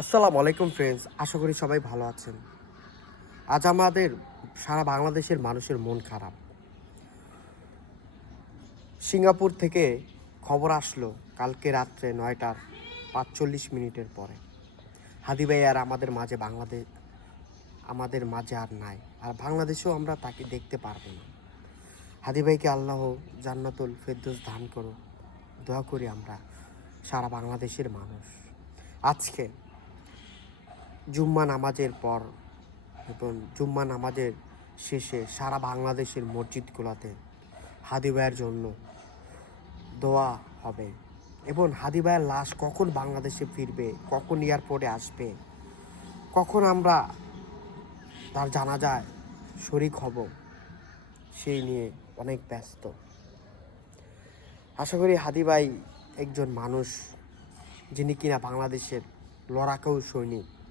আসসালামু আলাইকুম ফ্রেন্ডস আশা করি সবাই ভালো আছেন। আজ আমাদের সারা বাংলাদেশের মানুষের মন খারাপ। সিঙ্গাপুর থেকে খবর আসলো কালকে রাত্রে নয়টার পাঁচচল্লিশ মিনিটের পরে। হাদি ভাই আর আমাদের মাঝে বাংলাদেশ আমাদের মাঝে আর নাই। আর বাংলাদেশেও আমরা তাকে দেখতে পারব না। হাদি ভাইকে আল্লাহ জান্নাতুল ফেরদৌস দান করো দোয়া করি আমরা সারা বাংলাদেশের মানুষ। আজকে জুম্মা নামাজের পর এবং জুম্মা নামাজের শেষে সারা বাংলাদেশের মসজিদগুলোতে হাদি ভাইয়ের জন্য দোয়া হবে। এবং হাদি ভাইয়ের লাশ কখন বাংলাদেশে ফিরবে, কখন এয়ারপোর্টে আসবে, কখন আমরা তার জানাজায় শরিক হব, সেই নিয়ে অনেক ব্যস্ত। আশা করি হাদি ভাই একজন মানুষ যিনি কিনা বাংলাদেশের লড়াকেও সৈনিক।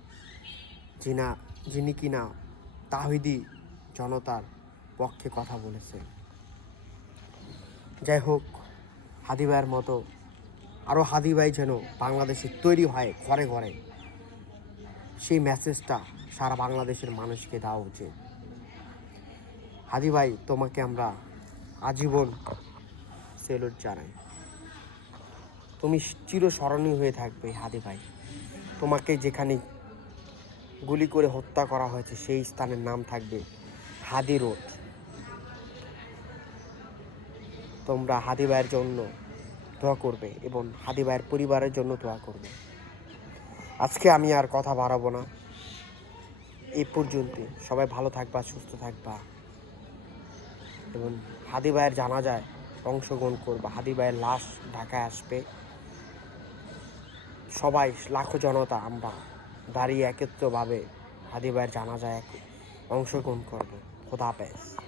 যিনা যিনি কিনা তাহিদি জনতার পক্ষে কথা বলেছে। যাই হোক হাদি ভাইয়ের মতো আরও হাদি ভাই যেন বাংলাদেশে তৈরি হয় ঘরে ঘরে, সেই মেসেজটা সারা বাংলাদেশের মানুষকে দেওয়া উচিত। হাদি ভাই, তোমাকে আমরা আজীবন সেলুট জানাই। তুমি চিরস্মরণীয় হয়ে থাকবে হাদি ভাই। তোমাকে যেখানে গুলি করে হত্যা করা হয়েছে, সেই স্থানের নাম থাকবে হাদি রোড। তোমরা হাদি ভাইয়ের জন্য দোয়া করবে এবং হাদি ভাইয়ের পরিবারের জন্য দোয়া করবে। আজকে আমি আর কথা বাড়াবো না। এই পর্যন্ত সবাই ভালো থাকবা, সুস্থ থাকবা এবং হাদি ভাইয়ের জানা যায় অংশগ্রহণ করবা। হাদি ভাইয়ের লাশ ঢাকায় আসবে। সবাই, লাখো জনতা, আমরা দাঁড়িয়ে একত্রভাবে হাদি ভাইয়ের জানাজায় অংশগ্রহণ করব। খোদা হাফেজ।